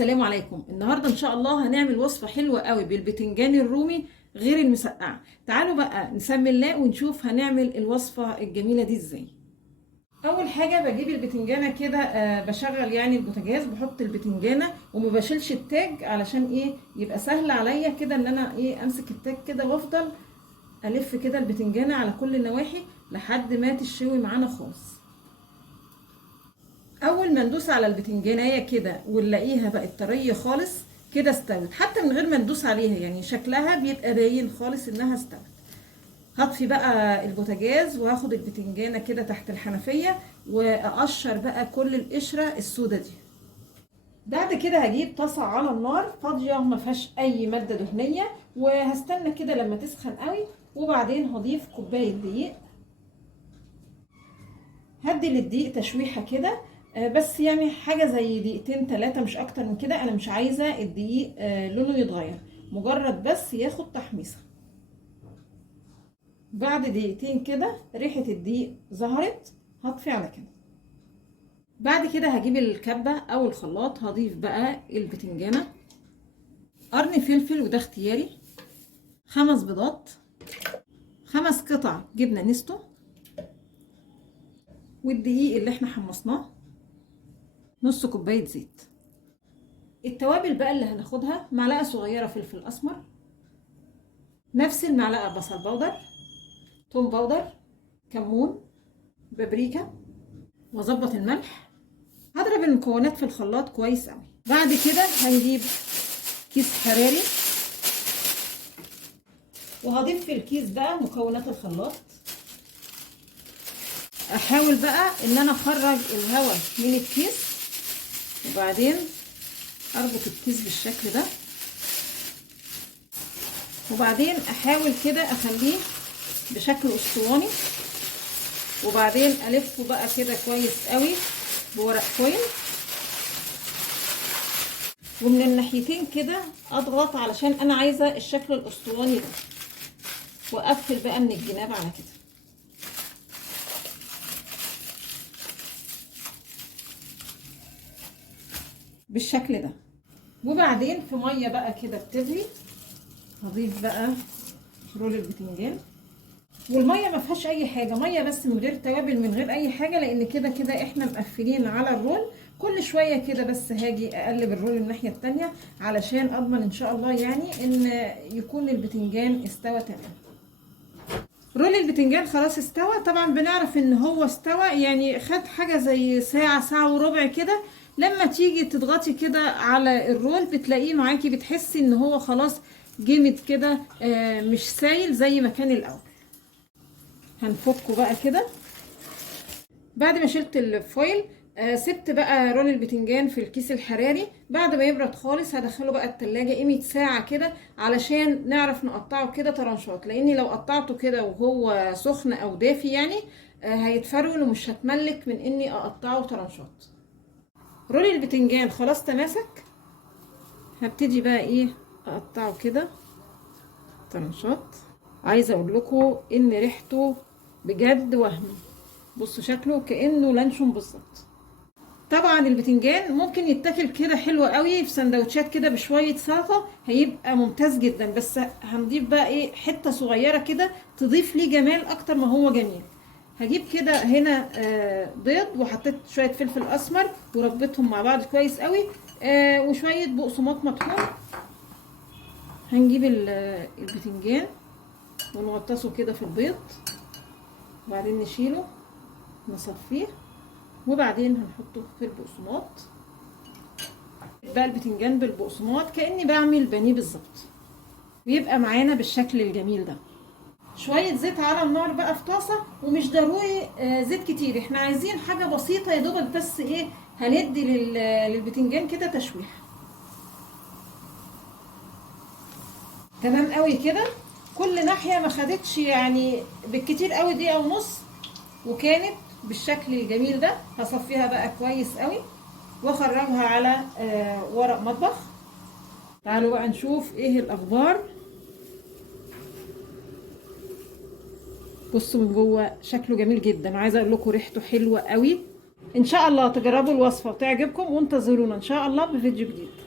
السلام عليكم. النهارده ان شاء الله هنعمل وصفه حلوه قوي بالبتنجان الرومي غير المسقعه. تعالوا بقى نسمي الله ونشوف هنعمل الوصفه الجميله دي ازاي. اول حاجه بجيب البتنجانه كده، بشغل يعني البوتاجاز، بحط البتنجانه وما بشيلش التاج علشان ايه يبقى سهل عليا كده ان انا ايه امسك التاج كده وافضل الف كده البتنجانه على كل النواحي لحد ما تشوي معانا خالص. اول ما ندوس على البتنجانيه كده ونلاقيها بقت طريه خالص كده استوت، حتى من غير ما ندوس عليها يعني شكلها بيبقى باين خالص انها استوت. هطفي بقى البوتاجاز وهاخد البتنجانه كده تحت الحنفيه واقشر بقى كل القشره السودا دي. بعد كده هجيب طاسه على النار فاضيه ما فيهاش اي ماده دهنيه، وهستنى كده لما تسخن قوي، وبعدين هضيف كوبايه دقيق. هدي للدقيق تشويحه كده، بس يعني حاجه زي دقيقتين 3 مش اكتر من كده. انا مش عايزه الدقيق لونه يتغير، مجرد بس ياخد تحميصه. بعد دقيقتين كده ريحه الدقيق ظهرت، هطفي على كده. بعد كده هجيب الكبه او الخلاط، هضيف بقى البتنجانه، قرن فلفل وده اختياري، 5 بيضات، 5 قطع جبنه نستو، والدقيق اللي احنا حمصناه، نص كوبايه زيت. التوابل بقى اللي هناخدها: معلقه صغيره فلفل اسمر، نفس المعلقه بصل بودر، توم بودر، كمون، بابريكا، واظبط الملح. هضرب المكونات في الخلاط كويس قوي. بعد كده هنجيب كيس حراري وهضيف في الكيس بقى مكونات الخلاط. احاول بقى ان انا اخرج الهواء من الكيس، وبعدين اربط الكيس بالشكل ده، وبعدين احاول كده اخليه بشكل اسطواني، وبعدين الفه بقى كده كويس قوي بورق فويل، ومن الناحيتين كده اضغط علشان انا عايزه الشكل الاسطواني ده، واقفل بقى من الجناب على كده بالشكل ده. وبعدين في ميه بقى كده بتغلي هضيف بقى رول البتنجان، والميه ما فيهاش اي حاجه، ميه بس من غير توابل من غير اي حاجه، لان كده كده احنا مقفلين على الرول. كل شويه كده بس هاجي اقلب الرول الناحيه التانية علشان اضمن ان شاء الله يعني ان يكون البتنجان استوى تمام. رول البتنجان خلاص استوى. طبعا بنعرف ان هو استوى يعني خد حاجه زي ساعه، ساعه وربع كده. لما تيجي تضغطي كده على الرول بتلاقيه معاكي، بتحسي ان هو خلاص جمد كده، مش سايل زي ما كان الاول. هنفكه بقى كده. بعد ما شلت الفويل سبت بقى رول البتنجان في الكيس الحراري. بعد ما يبرد خالص هدخله بقى التلاجة قيمة ساعة كده علشان نعرف نقطعه كده طرنشات، لاني لو قطعته كده وهو سخن او دافي يعني هيتفرول ومش هتملك من اني اقطعه طرنشات. رول البتنجان خلاص تماسك، هبتدي بقى ايه اقطعه كده طرنشات. عايزه اقول لكم ان ريحته بجد وهمي، بصوا شكله كأنه لانشون بالظبط. طبعا البتنجان ممكن يتاكل كده حلو قوي في سندوتشات كده بشويه سلطه، هيبقى ممتاز جدا. بس هنضيف بقى ايه حته صغيره كده تضيف ليه جمال اكتر ما هو جميل. هجيب كده هنا بيض، وحطيت شويه فلفل اسمر وربيتهم مع بعض كويس قوي، وشويه بقسماط مطحون. هنجيب البتنجان ونغطسه كده في البيض، وبعدين نشيله نصفيه، وبعدين هنحطه في البقسماط. بقى البتنجان بالبقسماط كأني بعمل بانيه بالظبط، ويبقى معانا بالشكل الجميل ده. شوية زيت على النار بقى في طاسة، ومش ضروري زيت كتير، احنا عايزين حاجة بسيطة يا دوبك بس ايه هندي للبتنجان كده تشويح. تمام قوي كده. كل ناحية ما خدتش يعني بالكتير قوي دقيقة ونص، وكانت بالشكل الجميل ده. هصفيها بقى كويس قوي واخرجها على ورق مطبخ. تعالوا بقى نشوف ايه الاخبار. بصوا من جوه شكله جميل جدا، عايزه اقول لكم ريحته حلوه قوي. ان شاء الله تجربوا الوصفه وتعجبكم، وانتظرونا ان شاء الله بفيديو جديد.